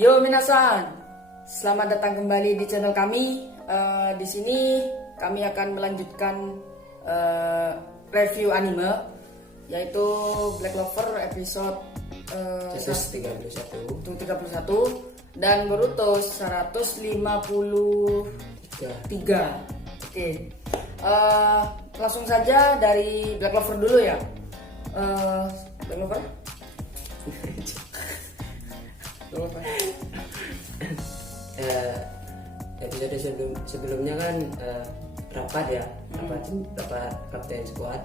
Yo minasan, selamat datang kembali di channel kami. Di sini kami akan melanjutkan review anime, yaitu Black Clover episode 131 dan Boruto 153. Oke, langsung saja dari Black Clover dulu ya. Black Clover. Episode sebelumnya kan rapat kapten squad,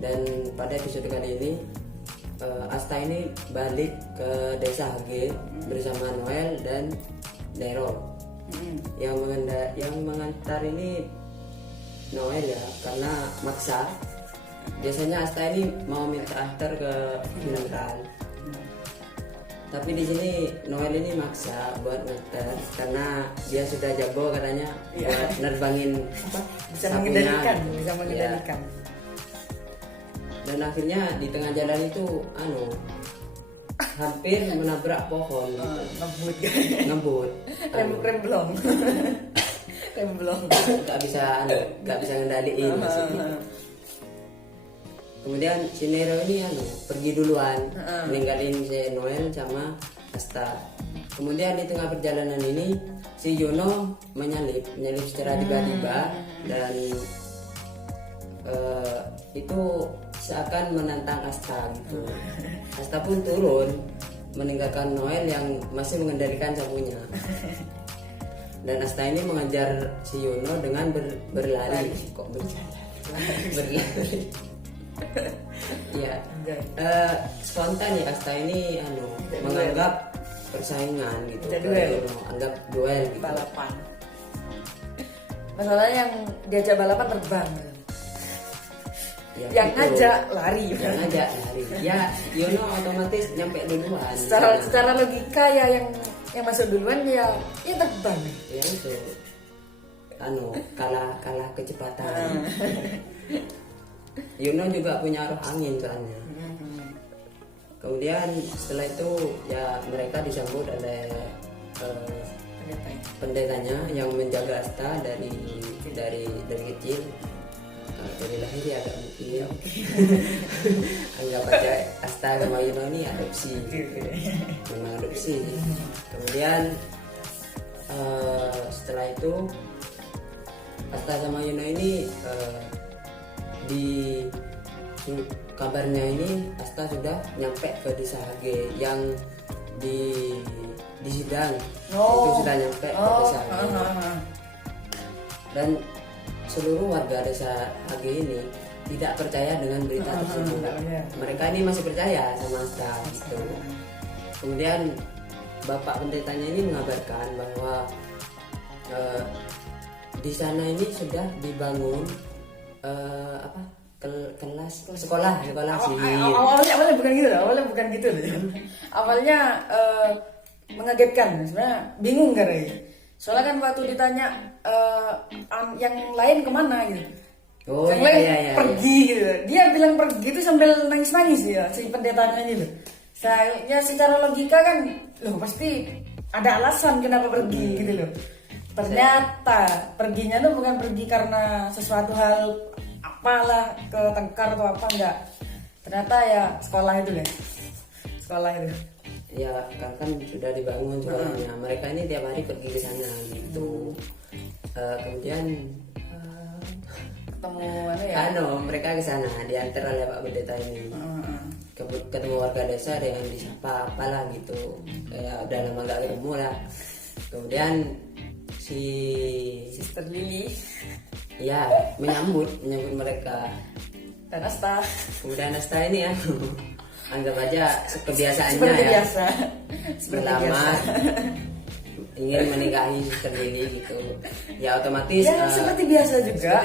dan pada episode kali ini Asta ini balik ke desa Hage bersama Noel dan Nero. Yang mengantar ini Noel ya, karena maksa. Biasanya Asta ini mau minta antar ke Mineral, tapi di sini Noel ini maksa buat nganter karena dia sudah jago katanya buat nerbangin bisa sapunya. mengendalikan. Dan akhirnya di tengah jalan itu hampir menabrak pohon gitu. Ngebut Remblong. nggak bisa ngendaliin maksudnya. Kemudian si Nero ini pergi duluan, meninggalin si Noel sama Asta. Kemudian di tengah perjalanan ini si Yuno menyalip secara tiba-tiba, dan itu seakan menantang Asta gitu. Asta pun turun meninggalkan Noel yang masih mengendalikan sapunya. Dan Asta ini mengejar si Yuno dengan berlari. Kok berlari? Ya, spontan ya Asta ini menganggap persaingan gitu, anggap duel gitu. Balapan. Masalahnya yang diajak balapan terbang. Ya, yang gitu. ngajak lari. Ya, Yono otomatis nyampe duluan. Secara logika ya yang masuk duluan ya terbang. Ya itu. Kalah kecepatan. Yuno juga punya arah angin soalnya. Kemudian setelah itu ya mereka disambut oleh pendetanya yang menjaga Asta dari kecil. Dari lahir ya agak mungkin. Anggap aja Asta sama Yuno ini adopsi. Memang adopsi. Kemudian setelah itu Asta sama Yuno ini di kabarnya ini Asta sudah nyampe ke desa Hage yang di sidang. Itu sudah nyampe ke desa Hage. Dan seluruh warga desa Hage ini tidak percaya dengan berita tersebut. Mereka ini masih percaya sama Asta gitu. Kemudian bapak pendetanya ini mengabarkan bahwa di sana ini sudah dibangun sekolah sihir. Awalnya bukan gitu loh. Awalnya mengagetkan, sebenarnya bingung kan ya. Soalnya kan waktu ditanya yang lain kemana gitu. Yang lain pergi gitu. Dia bilang pergi itu sambil nangis ya si pendetanya ini loh. Saya secara logika kan pasti ada alasan kenapa pergi gitu loh. Ternyata perginya tuh bukan pergi karena sesuatu hal apalah, ke tengkar atau apa, enggak. Ternyata ya sekolah itu. Ya kan sudah dibangun sekolahnya. Mereka ini tiap hari pergi ke sana gitu. Kemudian ketemu mereka ke sana diantar oleh Pak Pendeta ini. Ketemu warga desa dengan disapa apalah gitu. Kayak udah lama gak ketemu lah. Kemudian si Sister Lily menyambut mereka dan Asta. Kemudian Asta ini anggap aja kebiasaannya seperti ya biasa. melamar ingin menikahi Sister Lily gitu. Ya otomatis seperti biasa juga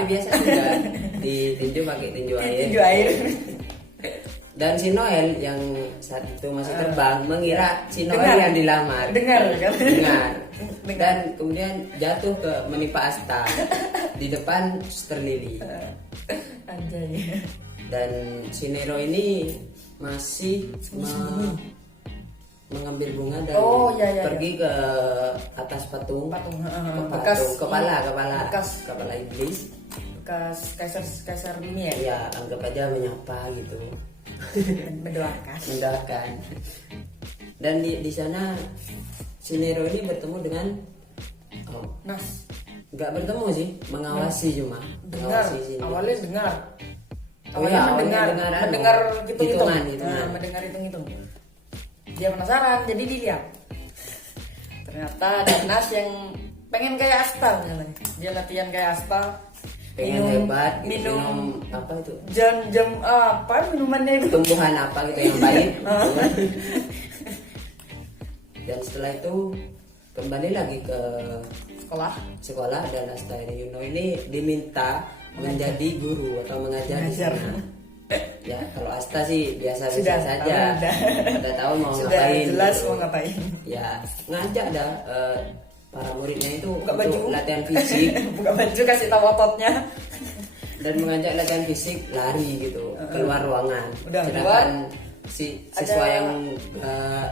ditinju pakai tinju air. Dan si Noel yang saat itu masih terbang mengira si Noel yang dilamar. Dengar. Dan kemudian jatuh menimpa Asta di depan Sister Lily. Anjay. Dan si Nero ini masih mengambil bunga dan Oh, iya. pergi ke atas patung, Patung, patung, kepala bekas iblis. kaisar dunia ya. Ya anggap aja menyapa gitu. Mendoakan. Dan di sana si Nero ini bertemu dengan Nas nggak bertemu sih, mengawasi cuma dengar, mengawasi sini. awalnya dengar. Oh iya, awalnya mendengar hitung-hitung. hitungan. Mendengar hitung-hitung. Dia penasaran, jadi dilihat. Ternyata ada Nas yang pengen kayak Asta misalnya. Dia latihan kayak Asta. Pengen hebat gitu, minum apa itu? Jam apa minumannya itu? Tumbuhan apa gitu yang baik. Dan setelah itu kembali lagi ke sekolah dan Asta ini Yuno ini diminta menjadi guru atau mengajar di sana. Ya kalau Asta sih biasa-biasa saja. Udah tahu mau ngapain. Jelas gitu. mau ngapain. Ya ngajak dah para muridnya itu Buka untuk baju. latihan fisik. Buka baju kasih tahu ototnya. Dan mengajak latihan fisik lari gitu keluar ruangan. Udah Sedangkan si siswa ada yang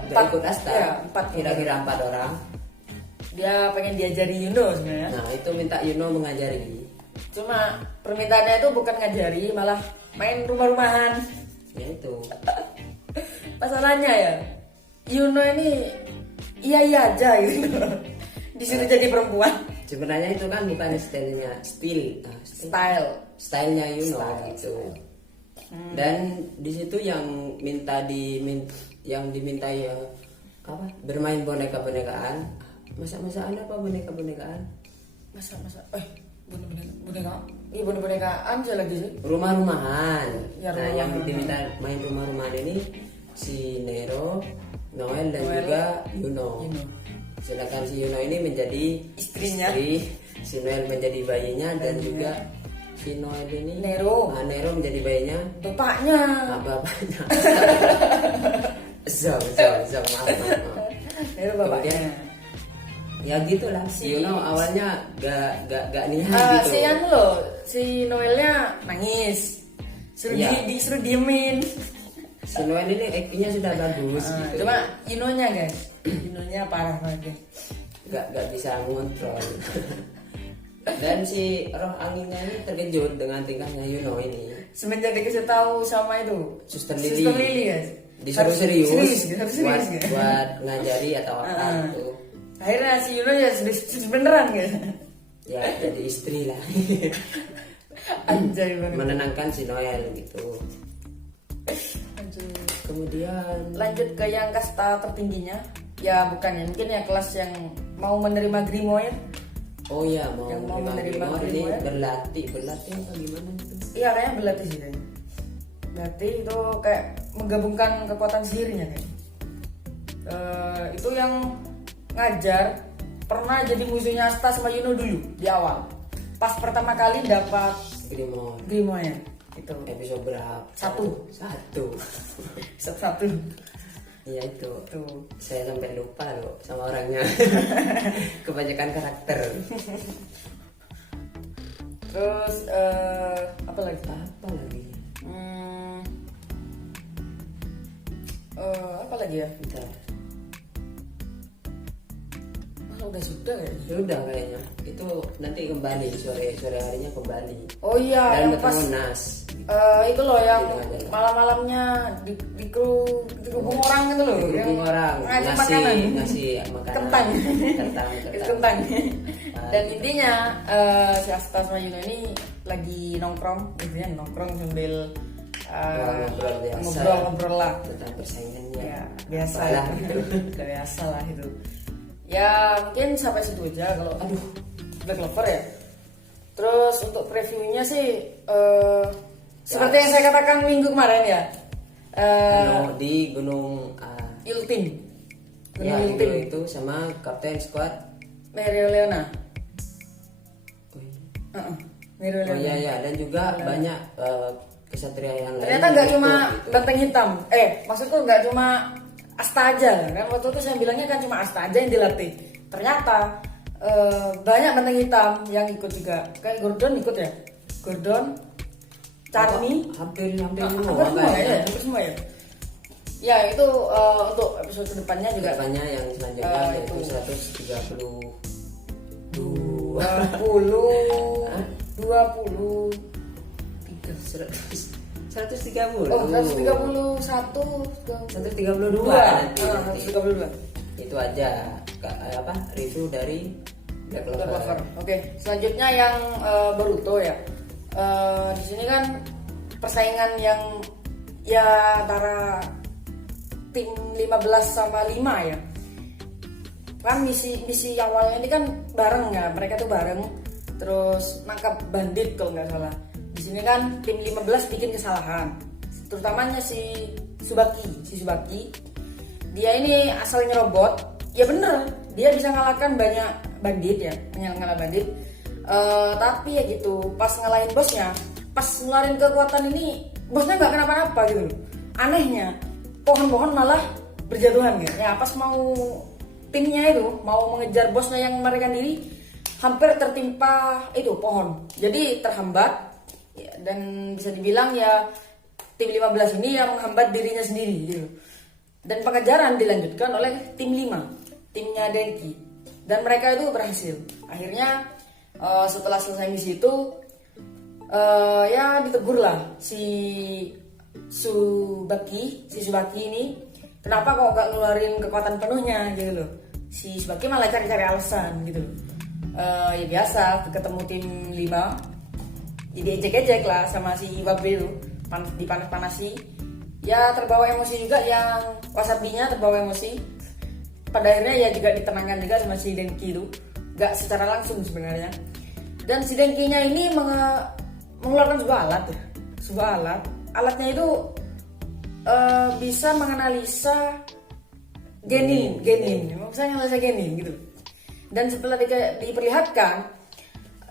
gak ikut Asta ya, 4 kira-kira 4 orang. Dia pengen diajari Yuno sebenarnya. Nah itu minta Yuno mengajari. Cuma permintaannya itu bukan ngajari, malah main rumah-rumahan. Ya itu. Masalahnya ya, Yuno ini iya aja gitu. Disuruh jadi perempuan. Sebenarnya itu kan bukan stylenya Yuno gitu. Dan di situ yang dimintai apa? Bermain boneka-bonekaan. Masa-masaan apa boneka-bonekaan? Masa boneka. Iya boneka-bonekaan aja lagi sih. Rumah-rumahan. Ya, Nah, yang rumah-rumahan. diminta main rumah-rumahan ini si Nero, Noel dan juga Yuno. Sedangkan si Yuno ini menjadi Istrinya. istri, si Noel menjadi bayinya dan juga si Noel ini Nero. Nero menjadi bayinya, Bapaknya. bapaknya. Maaf. Nero bapaknya. Ya gitulah, si Yuno awalnya gak niat gitu. Si Anu loh, si Noelnya nangis. Disuruh diemin. Si Noel ini actingnya sudah bagus gitu. Cuma Yunonya guys, Yunonya parah banget. Gak bisa ngontrol. Dan si roh anginnya ini terkejut dengan tingkahnya Yuno ini. Semenjak dikasih tahu sama itu Suster Lily guys, disuruh serius guys. buat ngajari atau apa gitu. Akhirnya si Yuno ya serius beneran guys. Ya jadi istri lah. Anjay banget. Menenangkan si Noel gitu. Kemudian Lanjut ke yang kasta tertingginya. Ya bukan ya, mungkin ya kelas yang mau menerima Grimoire. oh ya mau Yang mau menerima ini Grimoire. berlatih apa gimana gitu. Iya kayaknya berlatih sih kayaknya. Berlatih itu kayak menggabungkan kekuatan sihirnya kayak. Itu yang ngajar pernah jadi musuhnya Asta sama Yuno dulu di awal. Pas pertama kali dapat Grimoire itu Episode berapa? Satu. Satu. Iya itu. Tuh. Saya sampai lupa loh sama orangnya. Kebanyakan karakter. Terus apa lagi? Apa lagi? Apa lagi ya? Bentar. Udah sudah ya. Sudah kayaknya. Itu nanti kembali sore harinya kembali. Oh iya, Dan yang ketemu pas Nas. itu loh yang Gitu aja lah. malam-malamnya dikerubung orang gitu loh. Berhubung orang ngasih makanan. ngasih makanan. Kentang. Kentang. Kentang. Dan intinya si Asta sama Yuno ini lagi nongkrong, intinya nongkrong sambil ngobrol lah. Tentang persaingannya. Ya, biasa Apalah lah gitu. Udah biasa lah itu. Ya mungkin sampai situ aja kalau Black Clover ya. Terus untuk previewnya sih seperti yang saya katakan minggu kemarin ya. Di Gunung Iltim. ya Gunung Iltim. itu sama Kapten Squad. Merio Leona. Merio Oh Leona. iya dan juga banyak kesatria yang lain. Ternyata nggak yang cuma ikut, gitu. banteng hitam. Maksudku nggak cuma Asta aja kan. Waktu itu saya bilangnya kan cuma Asta aja yang dilatih. Ternyata banyak banteng hitam yang ikut juga. Kayak Gordon ikut ya. Gordon, Charmy, hampir hampir semua semua kayaknya. ya, hampir semua ya. Ya itu untuk episode kedepannya juga. Kedepannya yang selanjutnya yaitu 130. Oh, 131 132 nanti. 132. Itu aja review dari Black Clover. Oke, selanjutnya yang Boruto ya. Di sini kan persaingan yang ya antara tim 15 sama 5 ya. Kan misi awalnya ini kan bareng ya, mereka tuh bareng terus nangkap bandit kalau nggak salah. Di sini kan tim 15 bikin kesalahan, terutamanya si Subaki. Dia ini asal nyerobot, ya bener, dia bisa ngalahkan banyak bandit ya, ngalah bandit. Tapi ya gitu, pas ngalahin bosnya, pas ngeluarin kekuatan ini, bosnya nggak kenapa-napa gitu. Anehnya, pohon-pohon malah berjatuhan gitu. Ya pas mau timnya itu mau mengejar bosnya yang melarikan diri, hampir tertimpa itu pohon. Jadi terhambat. Ya, dan bisa dibilang ya tim 15 ini yang menghambat dirinya sendiri gitu. Dan pengejaran dilanjutkan oleh tim 5, timnya Denki. Dan mereka itu berhasil. Akhirnya setelah selesai misi itu ya ditegurlah si Subaki ini, kenapa kok gak ngeluarin kekuatan penuhnya gitu loh. Si Subaki malah cari-cari alasan gitu loh. Ya biasa ketemu tim 5 jadi ejek-ejek lah sama si Iwabe itu, dipanas-panasi. Ya terbawa emosi juga, yang Wasabinya terbawa emosi. Pada akhirnya ya juga ditenangkan juga sama si Denki itu, gak secara langsung sebenarnya. Dan si Denkinya ini mengeluarkan sebuah alat. Alatnya itu bisa menganalisa genin, misalnya analisa genin gitu. Dan setelah diperlihatkan,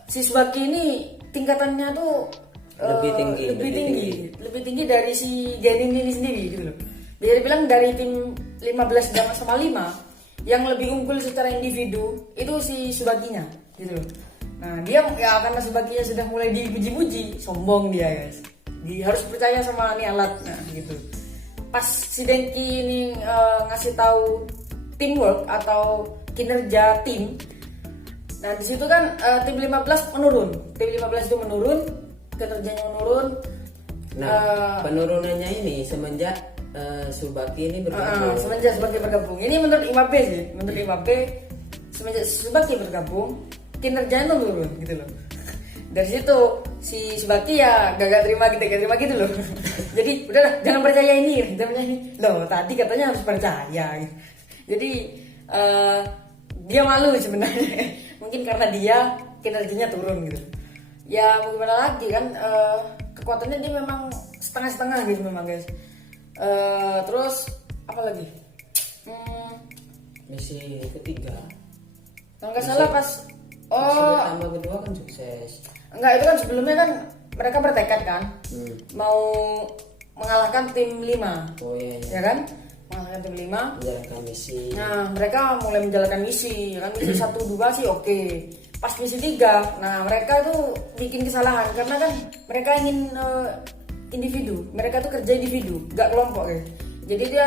si Subaki ini tingkatannya tuh lebih tinggi dari si genin ini sendiri gitu loh. Dia bilang dari tim 15 sama 5 yang lebih unggul secara individu itu si Subakinya gitu loh. Nah dia ya karena Subakinya sudah mulai dipuji-puji, sombong dia guys. Dia harus percaya sama nih alat, nah gitu. Pas si Denki ini ngasih tahu teamwork atau kinerja tim. Nah di situ kan tim 15 menurun. Tim 15 itu menurun, kinerjanya menurun. Nah, penurunannya ini semenjak Subaki ini bergabung. Semenjak Subaki bergabung. Ini menurut Iwabe sih. Menurut Iwabe semenjak Subaki bergabung, kinerjanya menurun gitu loh. Dari situ si Subaki ya gak terima gitu loh. Jadi udahlah, jangan percaya ini. Loh tadi katanya harus percaya. Jadi dia malu sebenarnya. Mungkin karena dia kinerjanya turun gitu. Ya mau gimana lagi kan, kekuatannya dia memang setengah-setengah gitu memang guys. Terus apa lagi? Misi ketiga. Kalau nggak salah pas tambah kedua kan sukses. Enggak, itu kan sebelumnya kan mereka bertekad kan mau mengalahkan tim 5. Oh iya. Ya kan? Mengalahkan tim 5. Menjalankan misi. Nah, mereka mulai menjalankan misi. Kan misi 1 2 sih oke. Pas misi 3, nah mereka tuh bikin kesalahan karena kan mereka ingin individu. Mereka tuh kerja individu, enggak kelompok ya. Jadi dia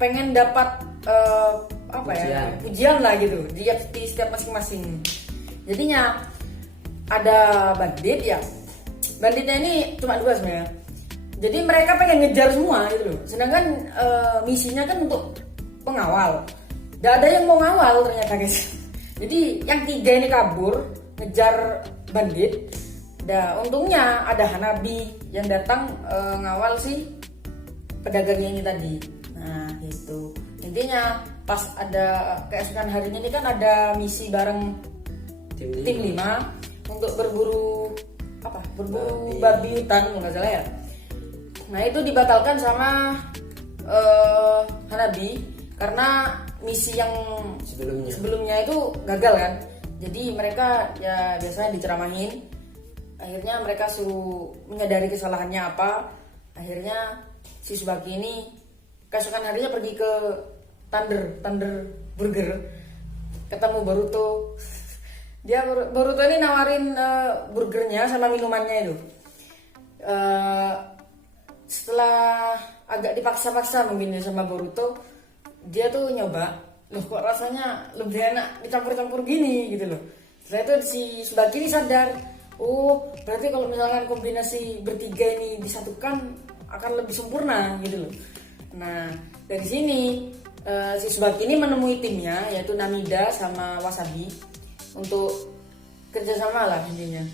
pengen dapat pujian lah gitu di setiap masing-masing. Jadinya ada bandit ya. Banditnya ini cuma 2 sebenarnya. Jadi mereka pengen ngejar semua gitu loh. Sedangkan misinya kan untuk pengawal. Gak ada yang mau ngawal ternyata guys. Jadi yang 3 ini kabur ngejar bandit. Nah, untungnya ada Hanabi yang datang ngawal si pedagangnya ini tadi. Nah gitu. Intinya pas ada keesokan harinya ini kan ada misi bareng tim 5 untuk berburu babi hutan kalau nggak salah ya. Nah itu dibatalkan sama Hanabi karena misi yang sebelumnya itu gagal kan. Jadi mereka ya biasanya diceramahin. Akhirnya mereka suruh menyadari kesalahannya apa. Akhirnya si Subaki ini keesokan harinya pergi ke Thunder Burger, ketemu Boruto. Boruto ini nawarin burgernya sama minumannya itu. Setelah agak dipaksa-paksa mungkin ya sama Boruto. Dia tuh nyoba, loh kok rasanya lebih enak dicampur-campur gini gitu loh. Setelah itu si Tsubaki ini sadar, oh berarti kalau misalkan kombinasi bertiga ini disatukan akan lebih sempurna gitu loh. Nah dari sini si Tsubaki ini menemui timnya yaitu Namida sama Wasabi untuk kerjasama lah intinya.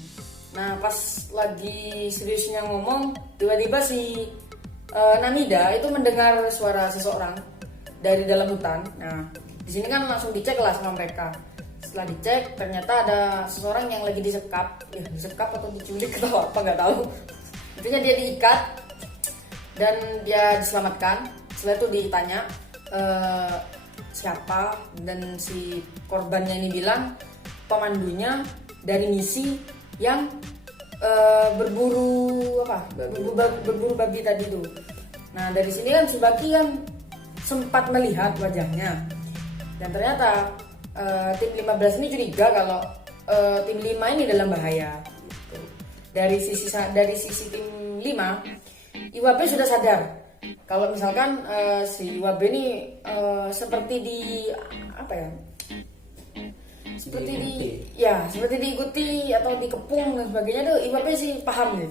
Nah pas lagi seriusnya ngomong, tiba-tiba si Namida itu mendengar suara seseorang dari dalam hutan. Nah di sini kan langsung dicek lah sama mereka. Setelah dicek ternyata ada seseorang yang lagi disekap, ya disekap atau diculik atau apa nggak tahu. Intinya dia diikat dan dia diselamatkan. Setelah itu ditanya siapa, dan si korbannya ini bilang pemandunya dari misi yang berburu apa? Berburu babi tadi tuh. Nah dari sini kan Tsubaki kan sempat melihat wajahnya dan ternyata tim 15 ini curiga kalau tim 5 ini dalam bahaya gitu. Dari sisi tim 5, Iwabe sudah sadar kalau misalkan si Iwabe ini seperti di apa ya, seperti diikuti atau dikepung dan sebagainya tuh. Iwabe sih paham nih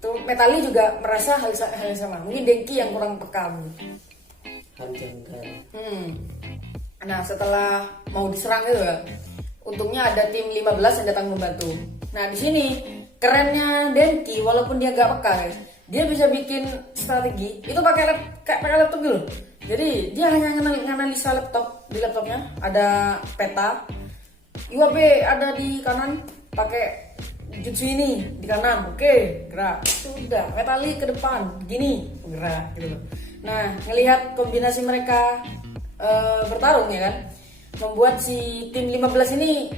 tuh. Metali juga merasa hal yang sama, mungkin Denki yang kurang peka gitu. Nah setelah mau diserang itu ya, untungnya ada tim 15 yang datang membantu. Nah di sini kerennya Denki, walaupun dia gak peka guys, dia bisa bikin strategi itu pakai laptop gitu. Jadi dia hanya nganalisa laptop, di laptopnya ada peta. Iwabe ada di kanan pakai jutsu ini di kanan, oke gerak, sudah Metali ke depan gini gerak gitu loh. Nah ngelihat kombinasi mereka bertarung ya kan, membuat si tim 15 ini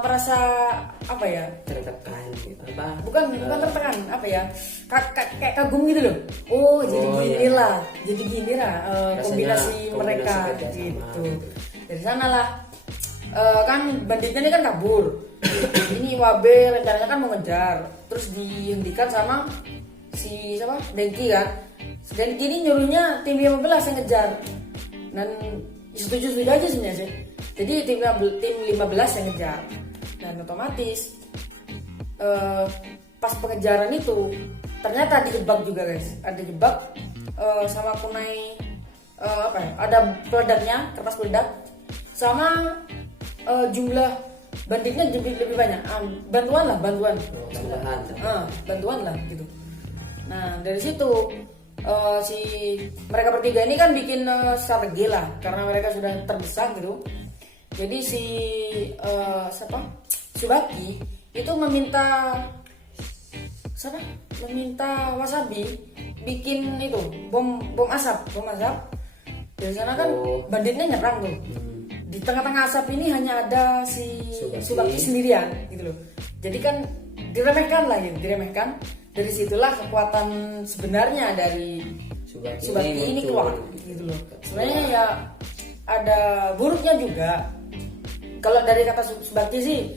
merasa apa ya, tertekan apa? Bukan tertekan, apa ya, kayak kagum gitu loh. Oh jadi gini lah kombinasi mereka gitu. Dari sanalah kan banditnya ini kan kabur. Ini Wabe rencananya kan mau ngejar, terus dihentikan sama si siapa? Denki kan. Denki ini nyuruhnya tim 15 yang ngejar. Dan setuju aja sebenarnya sih. Jadi tim 15 yang ngejar. Dan otomatis pas pengejaran itu ternyata dijebak juga guys. Ada dijebak sama kunai apa ya? Ada peledaknya, kertas peledak. Sama jumlah banditnya lebih banyak. Bantuan lah gitu. Nah dari situ si mereka bertiga ini kan bikin strategi lah, karena mereka sudah terdesak gitu. Jadi si Tsubaki itu meminta Wasabi bikin itu bom asap. Dari sana kan banditnya nyerang tuh. Di tengah-tengah asap ini hanya ada si Tsubaki sendirian gitu loh. Jadi kan diremehkan. Dari situlah kekuatan sebenarnya dari Tsubaki ini keluar gitu loh. Sebenarnya ya ada buruknya juga. Kalau dari kata Tsubaki sih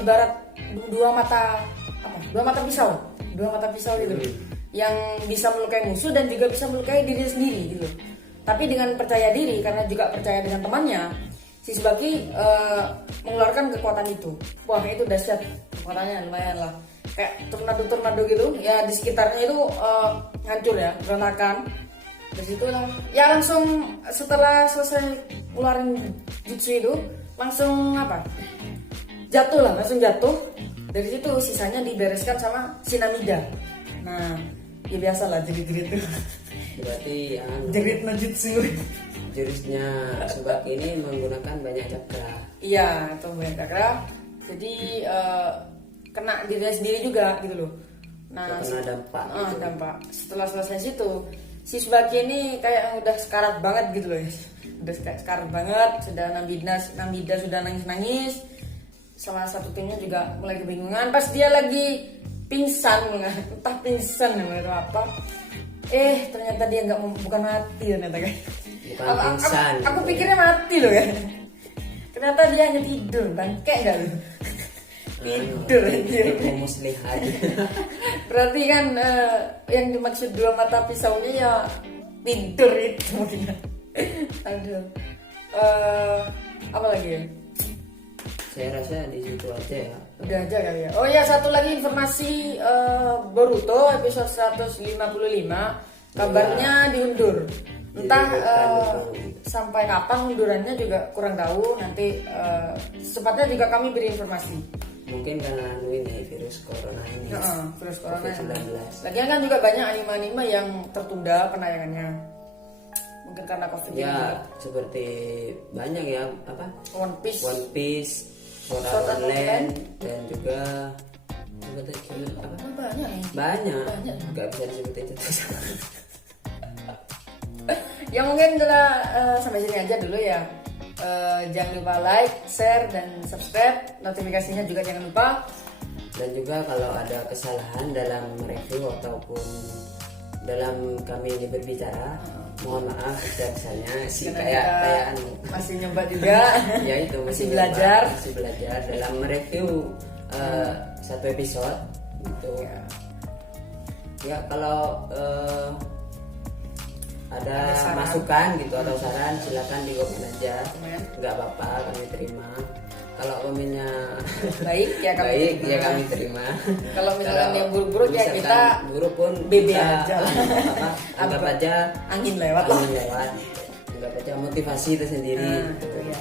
ibarat dua mata pisau gitu. Yang bisa melukai musuh dan juga bisa melukai diri sendiri gitu loh. Tapi dengan percaya diri, karena juga percaya dengan temannya, si Tsubaki mengeluarkan kekuatan itu. Wah itu dahsyat, kekuatannya lumayan lah. Kayak tornado gitu ya, di sekitarnya itu hancur ya, berantakan. Dari situ lah ya, langsung setelah selesai ngeluarin jutsu itu langsung jatuh. Dari situ sisanya dibereskan sama si Namida. Nah ya biasa lah jerit-jerit tuh. Berarti jerit no jutsu. Jurusnya Tsubaki ini menggunakan banyak cakra. Iya, itu banyak cakra. Jadi kena dirinya sendiri juga gitu loh. Nah, kena dampak. Dampak. Setelah selesai situ, si Tsubaki ini kayak udah sekarat banget gitu loh. Udah sekarat banget, sudah Namida sudah nangis-nangis. Salah satu timnya juga mulai kebingungan pas dia lagi pingsan, entah pingsan atau apa. Ternyata dia bukan mati ternyata guys. Aku pikirnya mati loh ya. Ternyata dia hanya tidur, bangke enggak loh. Tidur anjir. Tipu muslihat. Berarti kan yang dimaksud dua mata pisaunya ya tidur itu. Aduh. Apa lagi ya? Saya rasa di situ aja ya. Udah aja kali ya. Oh ya, satu lagi informasi Boruto episode 155 kabarnya diundur. Entah sampai kapan undurannya juga kurang tahu. Nanti secepatnya juga kami beri informasi. Mungkin karena ini virus corona ini. Virus corona. COVID-19. Lagian kan juga banyak anime-anime yang tertunda penayangannya. Mungkin karena COVID Ya, ini. seperti banyak ya apa? One Piece. Sword Sword Art Art Online dan juga apa? Banyak ya. Banyak. Banyak. Gak bisa disebut itu. Ya mungkin kita sampai sini aja dulu ya. Jangan lupa like, share, dan subscribe. Notifikasinya juga jangan lupa. Dan juga kalau ada kesalahan dalam review ataupun dalam kami ini berbicara, mohon maaf misalnya si Karena kayak kita masih nyoba juga. ya itu masih nyoba, belajar. masih belajar dalam mereview satu episode gitu. Ya kalau ada saran. masukan gitu atau saran silakan di komen aja. Komen. Nggak apa-apa, kami terima. Kalau komennya Baik ya kami baik terima. ya kami terima. Kalau misalkan yang buruk-buruk ya misalkan kita buruk pun BB kita aja. anggap aja Angin lewat lah. angin lewat. Anggap aja motivasi itu sendiri. Nah, gitu. itu dia.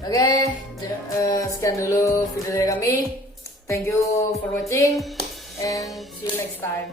Oke, sekian dulu video dari kami. Thank you for watching and see you next time.